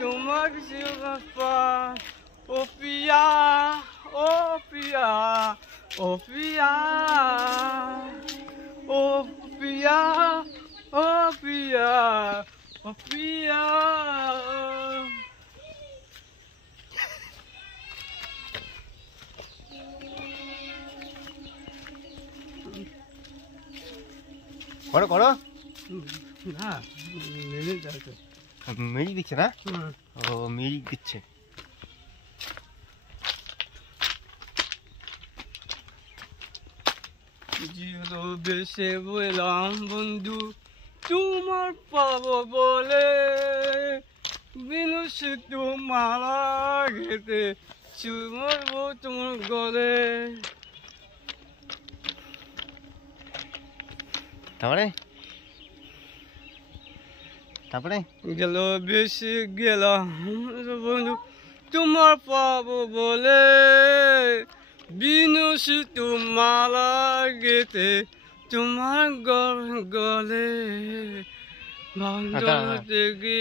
তোমার শিরোপা ও পিয়া ও পিয়া ও পিয়া ও পিয়া ও পিয়া ও পিয়া করো করো না মিউজিক দিচ্ছে মিউজিক দিচ্ছে না ও মিউজিক দিচ্ছে জিরো বেশে বললাম বন্ধু তোমার পাবো বলে বিনু শুধু মালা গেতে চুমরবো তোমার গলে তারপরে তারপরে গেল বেশি গেলাম বন্ধু তোমার পাবো বলে বিনু শুধু মালা গেতে তোমার গলে ভাঙতে গিয়ে